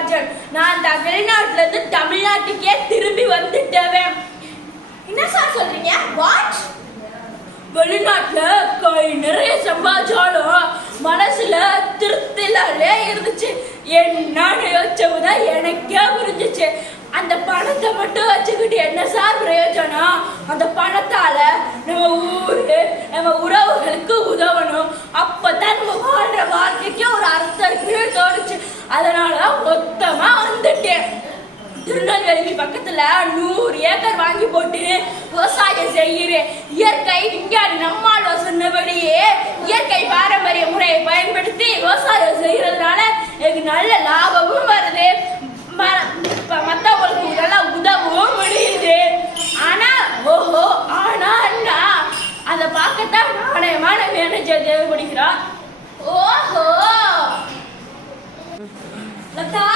ராஜன் நான் தமிழ்நாட்டுல வெளிநாட்டுல இருந்து தமிழ்நாட்டுக்கே திரும்பி வந்துட்டேன். என்ன சார் சொல்றீங்க? வாட் வெளிநாட்டுல கை நிறைய சம்பாதிச்சாலும் மனசுல திருப்திலாலே இருந்துச்சு. என்னன்னு யோசிச்சவுதான் எனக்கே புரிஞ்சுச்சு. அந்த பணத்தை மட்டும் வச்சுக்கிட்டு என்ன சார் பிரயோஜனம்? அந்த பணத்தால நம்ம ஊரு நம்ம திருநெல்வேலி பக்கத்துல நூறு ஏக்கர் வாங்கி போட்டு விவசாயம் செய்கிறேன் இயற்கை விஞ்ஞானி நம்மால் சொன்னபடியே இயற்கை பாரம்பரிய முறையை பயன்படுத்தி விவசாயம் செய்யறதுனால எனக்கு நல்ல லாபமும் வருது. ம- மத்தவங்களுக்கு நல்லா உதவவும் முடியுது. ஆனா ஓஹோ ஆனா அண்ணா அதை பார்க்கத்தான் நாணயமான மேனேஜர் தேவைப்படுகிறார் ஓஹோ. லதா!